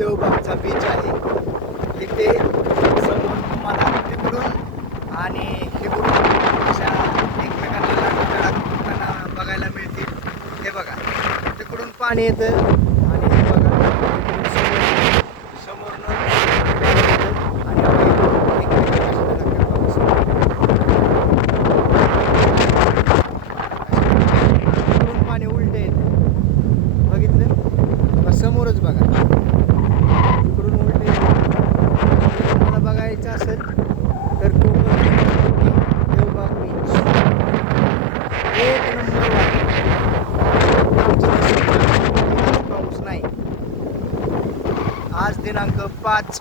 देवबागचा beach आहे. इथे समोर तुम्हाला तिकडून आणि इकडून अशा एकमेकांना लागणाऱ्या बघायला मिळतील. हे बघा, तिकडून पाणी येतं आणि हे बघा तिकडून समोरनं पाणी येतं आणि एकमेकांना लागतात बघा तिकडून पाणी उलट येतं. बघितलं? समोरच बघा, इकडून उलट येतं. तुम्हाला बघायचं असेल तर देवबाग बीच एक नंबर पाऊस नाही. आज दिनांक 5